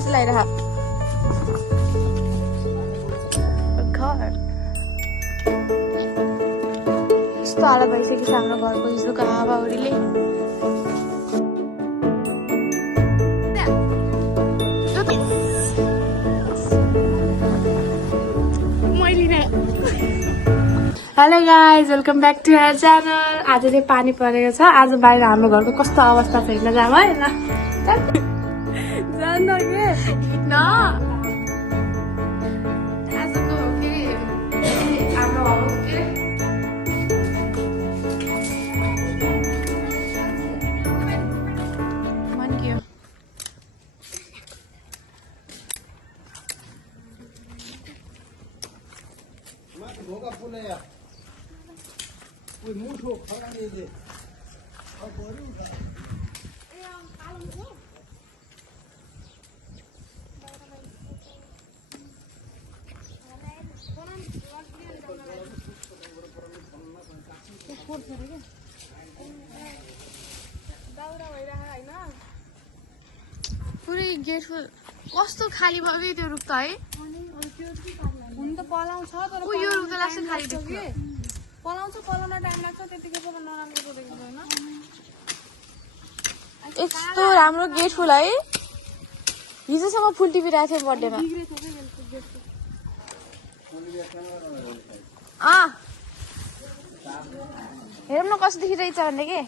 जस्तो लागिरहेको घर यस्तो हालत भइसकेको छ हाम्रो घरको हिजोको हावाहुरीले। Hello guys, welcome back to our channel. आज चाहिँ पानी परेको छ। आज बाहिर हाम्रो घरको कस्तो अवस्था छ हेर्न जाऊँ है। जान्न के न आजको फेरि हाम्रो घरको के मन के हो मुठो खराले पुरै गेट फुल कस्तो खाली भयो त्यो रुख त है। हुन त पलाउँछ तर यो रुख त लाग्छ खाली देख्यो। पलाउँछ पलाउन टाइम लाग्छ त्यतिकै पो नराम्रो देखेको छैन। यस्तो राम्रो गेट फुल है। हिजोसम्म फुल टिपिरहेको थियो बर्थडेमा। हेरौँ न कस्तो देखिरहेछ भन्ने के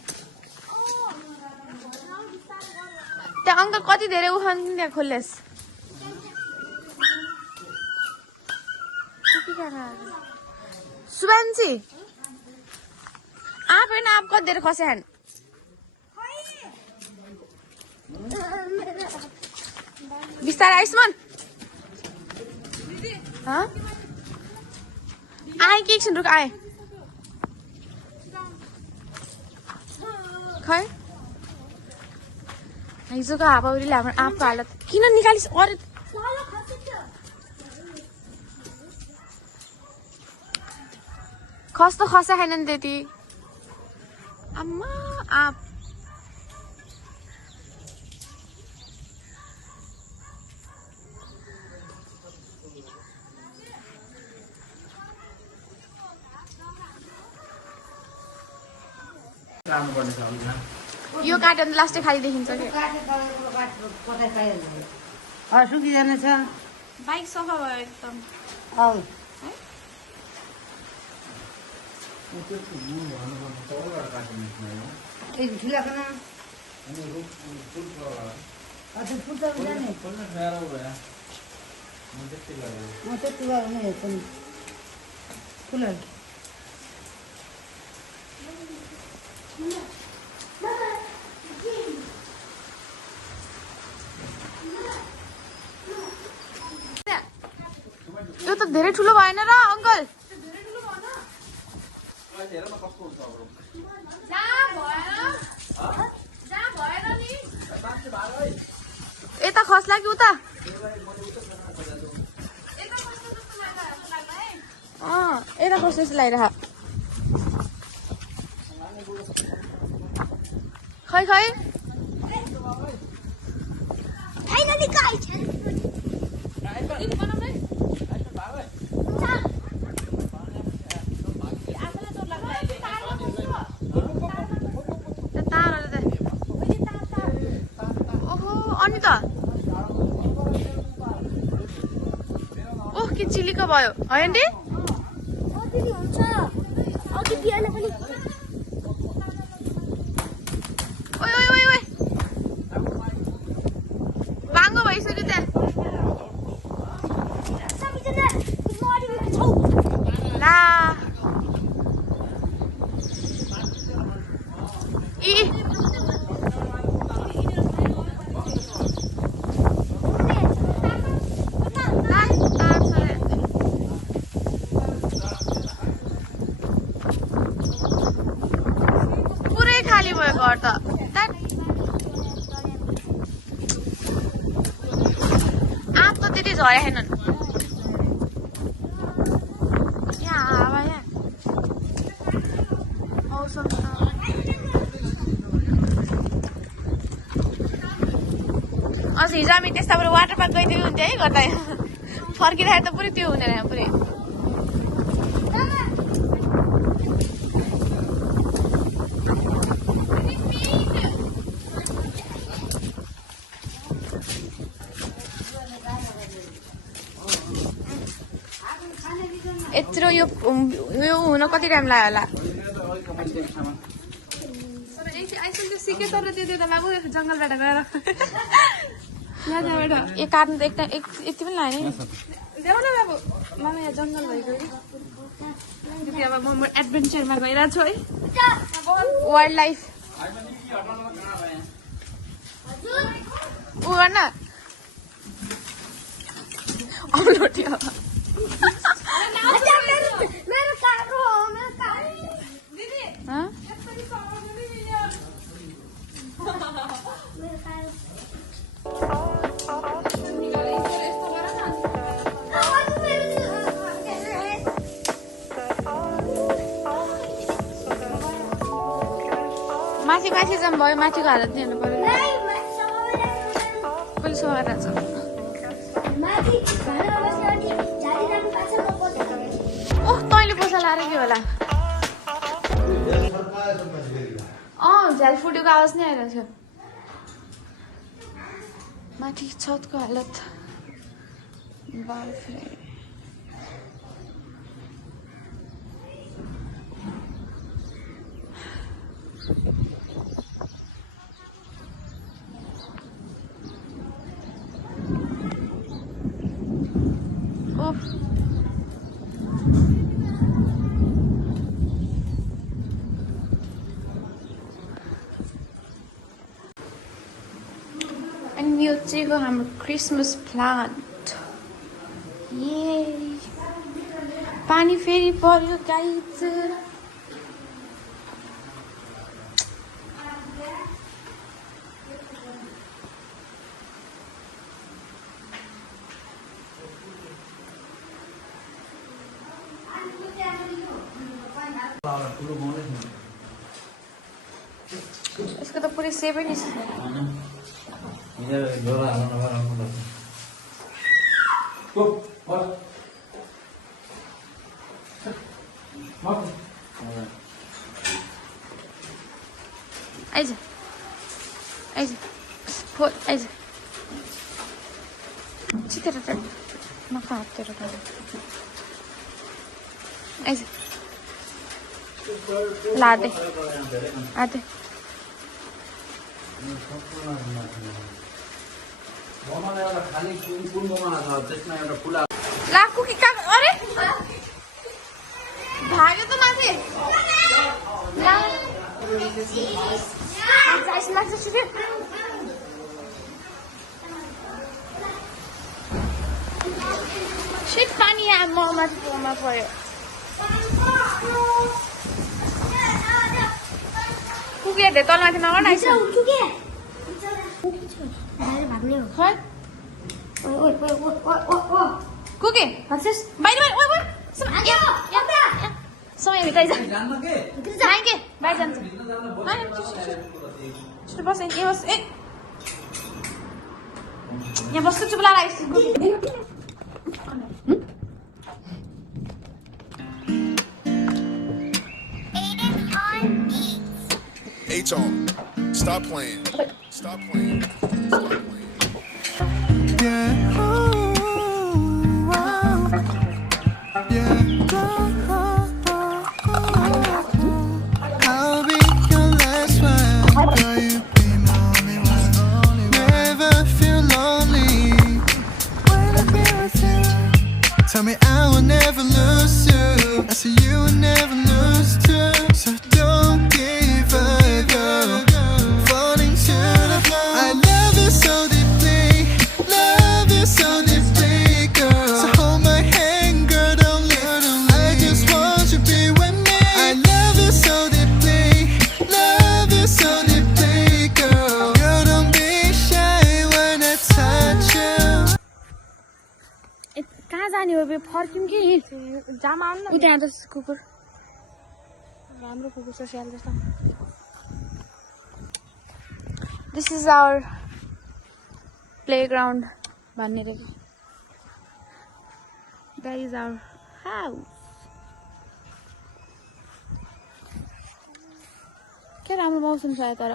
त्यहाँ अङ्कल कति धेरै उखान त्यहाँ खोल्लेस सुबान्सी आप होइन आप कति धेरै खस्यान बिस्तारै आयुष्मान आए के एकछिन रुक आए खै हिजोको हावाहुरीले हाम्रो आँपको हालत किन निकालिस अरे खस त खसा खाएन नि त्यति आम्मा आँप यो काट्यो भने लास्टै खाली देखिन्छ कि सुकिजाने छ बाइक सफा भयो एकदम यो त धेरै ठुलो भएन र अङ्कल यता खस्ला कि उता यता खस्छ जस्तो लागिरह खै खै अनि त ओह के चिलीको भयो है आन्टी ओइ ओइ ओइ ओइ बाङ्गो भइसक्यो त्यहाँ ला इ घर त आँप त त्यति झरे छैनन् यहाँ हावा यहाँ मौसम अझ आज हिजो हामी त्यस्ताबाट वाटर पार्क गइदिनु हुन्थ्यो है गर्दा फर्किँदाखेरि त पुरै त्यो हुने यहाँ पुरै यत्रो यो हुन कति टाइम लाग्यो होला सिके तर त्यो त बाबु जङ्गलबाट गएर ए काट्नु त एकदम यति पनि लाग्यो ल्याउ न बाबु मलाई यहाँ जङ्गल भएको कि अब म एडभेन्चरमा गइरहेको छु है वाइल्ड लाइफ ऊ गर्न औलोटी माथि माथि जाऊँ भयो माथिको हालत नि हेर्नु पर्यो कसले सघाएर छ ओह तैँले पैसा लाएर के होला झ्याल फुटेको आवाज नै आइरहेको छ माथि छतको हालत अनि यो चाहिँ हो हाम्रो क्रिसमस प्लान्ट ये पानी फेरि पर्यो गाइज यसको त पुरै सेपै नि आइज आइज आइज छिटेर नखा हातेर आइज लादे आते लाखु की का अरे भाग्यो त माथि शिट पानी यहाँ माथि पोमा पर्यो कुके दे तल माथि नगर्न आइस कुके बाहिर समय भित्रै जा बाहिर जान्छ बस यहाँ बस ए यहाँ बस्छु चुप लाएर ice H-on. Stop playing. Stop playing. Stop playing. Yeah. Oh, yeah. I'll be your last one. Girl, you be my only one. Never feel lonely when I be with you. Tell me I will never lose you. I say you will never lose too. So don't give up. Falling to the floor. I love you so deeply, girl. So hold my hand, girl, don't leave. I just want you to be with me. I love you so deeply, girl. Girl, don't be shy when I touch you. कहाँ जाने हो फर्क्यौँ कि जामा आउनु न त्यहाँ त कुकुर राम्रो कुकुर छ स्याल जस्तो This is our playground भन्ने रे that is our house के राम्रो मौसम छ तर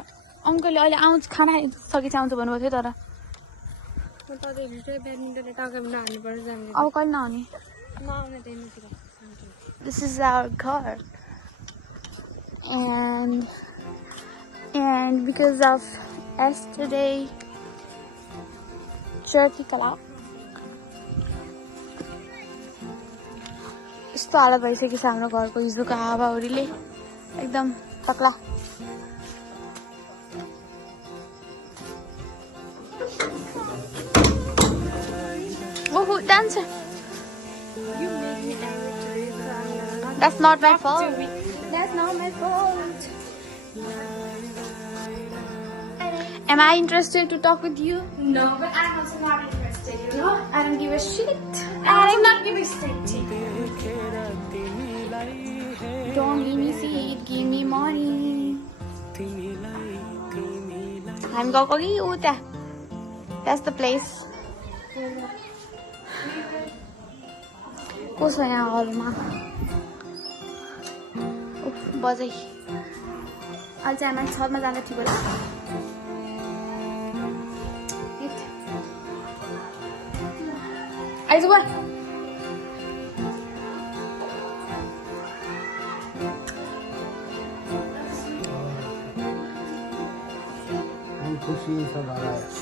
अङ्कलले अहिले आउँछ खाना सकेपछि आउँछ भन्नुभएको थियो तर म त अहिले चाहिँ ब्याडमिन्टनले टाउकामा हाल्नुपर्छ हामीले अब कहिले नआउने नआउने त यहाँतिर this is our car and because of yesterday Turkey collapsed यस्तो हालत भइसक्यो छ हाम्रो घरको हिजोको हावाहुरीले एकदम पतला ओहो dancer You make me angry today, so I'm gonna that's not my not fault do it. That's not my fault. am I interested to talk with you No, but I'm also not interested, you know? I don't give a shit I'm not giving straight to you. don't give me seed give me money हामी गएको कि उता that's the place को छ यहाँ हलमा उफ बजै अहिले चाहिँ हामी छतमा जाँदा ठिक होला आइज गयो खुशी सब आ रहा है